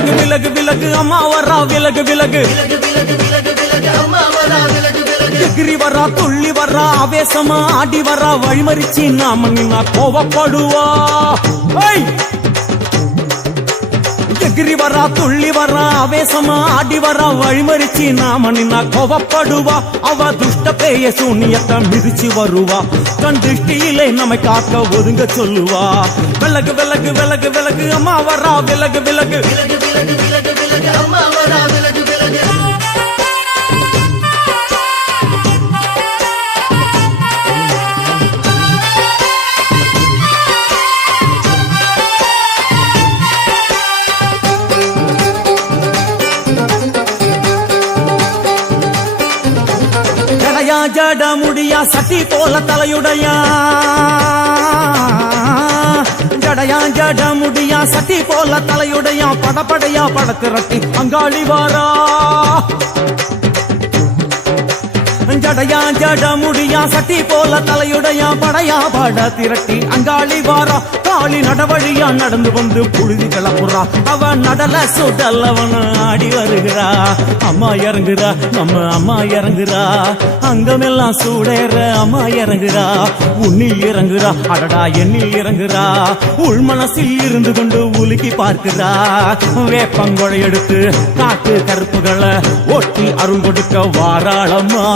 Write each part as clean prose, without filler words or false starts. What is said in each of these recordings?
விலகு விலகு விலகு அம்மா வரா விலகு விலகு எகிரி வரா துள்ளி வரா ஆவேசமா ஆடி வரா வழிமறிச்சு நாம நின்னா கோவப்படுவா எகிரி வரா துள்ளி வரா ஆவேசமா ஆடி வரா வழிமறிச்சு நாம நின்னா கோவப்படுவா அவ துஷ்ட பேய சூனியத்தை மிதிச்சு வருவா கண் திருஷ்டியிலே நம்மை காக்க ஒதுங்க சொல்லுவா விலகு விலகு விலகு விலகு அம்மா வரா விலகு விலகு அம்மா வரா விலகு விலகு ஜட முடியா சட்டி போல தலையுடையா ஜடையா ஜட முடியா சட்டி போல தலையுடையா படப்படையா படத்திரட்டி அங்காளி வாரா ஜடையா ஜட முடியா சட்டி போல தலையுடையா படையா பட திரட்டி அங்காளி வாரா காளி நடவழியா நடந்து வந்து புழுதி கிளப்புறா அவ நடல சுடல்லவன ஆடி வருகிறா அம்மா இறங்குறா நம்ம அம்மா இறங்குறா அங்கமெல்லாம் சூடேற அம்மா இறங்குறா உன்னில் இறங்குறா அடடா எண்ணில் இறங்குறா உள் மனசில் இருந்து கொண்டு உலுக்கி பார்க்கிறா வேப்பங்கொழை எடுத்து காட்டு கருப்புகளை ஒட்டி அருள் கொடுக்க வாராளம்மா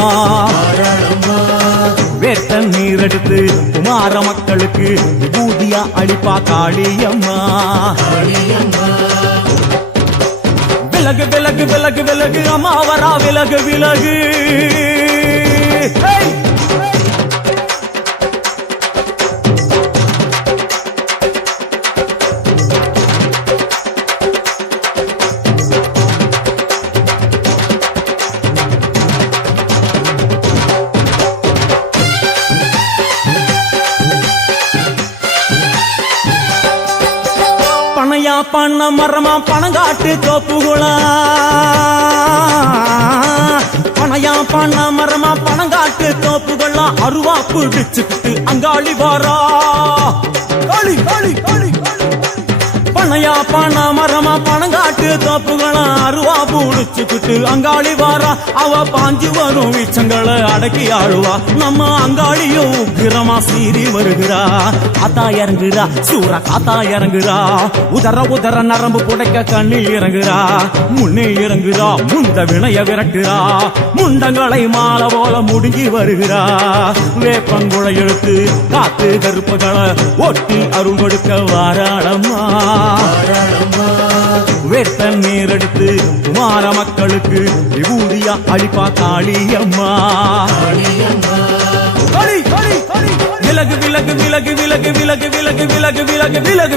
வேட்ட நீர் எடுத்து குமார மக்களுக்கு விபூதியா அளிப்பா காளியம்மா விலகு விலகு விலகு விலகு அம்மா வரா விலகு விலகு பனையா பண்ண மரமா பணங்காட்டு தோப்புகளா பனையா பண்ண மரமா பணங்காட்டு தோப்புகளா அருவா பிடிச்சுக்கிட்டு அங்காளி வாரா காளி காளி காளி பனையா பண்ண மரமா பணங்காட்டு தோப்புகளா அருவா பிடிச்சுக்கிட்டு அங்காளி வாரா அவ பாஞ்சு வரும் வீச்சங்களை அடக்கி ஆழுவா நம்ம அங்காளியும் உக்கிரமா சீறி வருகிறா காத்தா இறங்குறா சூரா காத்தா இறங்குறா உதர உதர நரம்பு புடைக்க கண்ணில் இறங்குறா முன்னே இறங்குறா முந்த வினைய விரட்டுறா முண்டங்களை மாலை போல முடுங்கி வருகிறா வேப்பங்குழை எடுத்து காத்து கருப்புகளை ஒட்டி அருள் கொடுக்க வாராளம்மா வேட்ட நீர் எடுத்து குமார மக்களுக்கு விபூதியா அளிப்பா காளியம்மா விலகு விலகு விலகு விலகு விலகு விலகு விலகு விலகு விலகு விலகு